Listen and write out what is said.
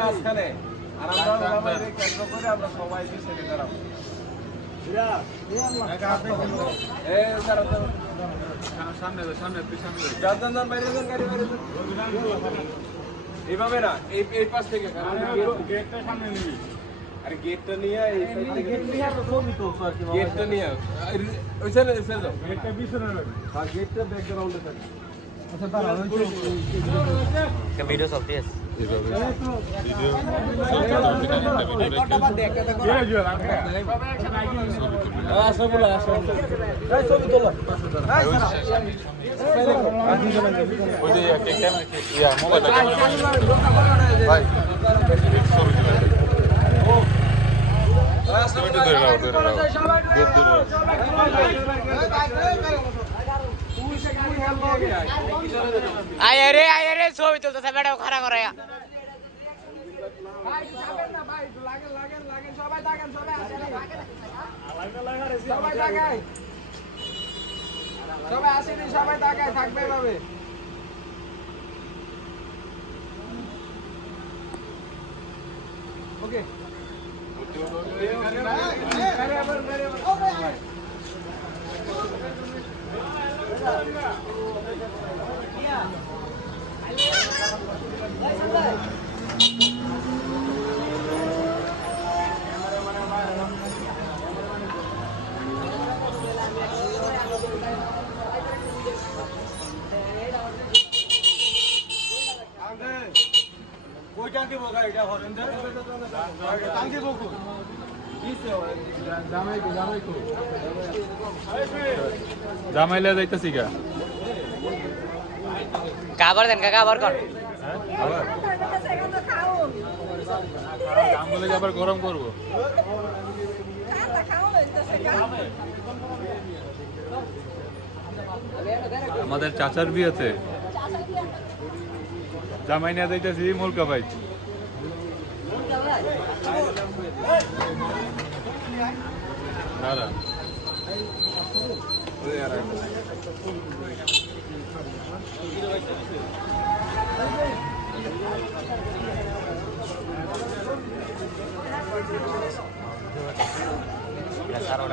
মাঝখানে আর আমরা কেন্দ্র করে আমরা সবাই সেদিকে দাঁড়াবো। এইভাবে না এই পাশ থেকে গেটটা সামনে নিবি আরে গেটটা নিয়ে গেটটা নিয়ে ওইখানে গেটটা পিছনে রাখবি আর গেটটা ব্যাকগ্রাউন্ডে থাকবে। আচ্ছা দাঁড়াও ভিডিও চলতে আছে আয় রে ছবি তুলতেছে ম্যাডাম খারাপ করে সবাই আসেনি সবাই তাকায় থাকবে এভাবে। ওকে জামাইলে যাইতেছি গা কাবার দেন কাকা আবার কর আমগুলো আবার গরম করবো। আমাদের চাচার বিয়েতে জামাই নিয়ে যাইতেছি মুলকা ভাই। দাঁড়া সারা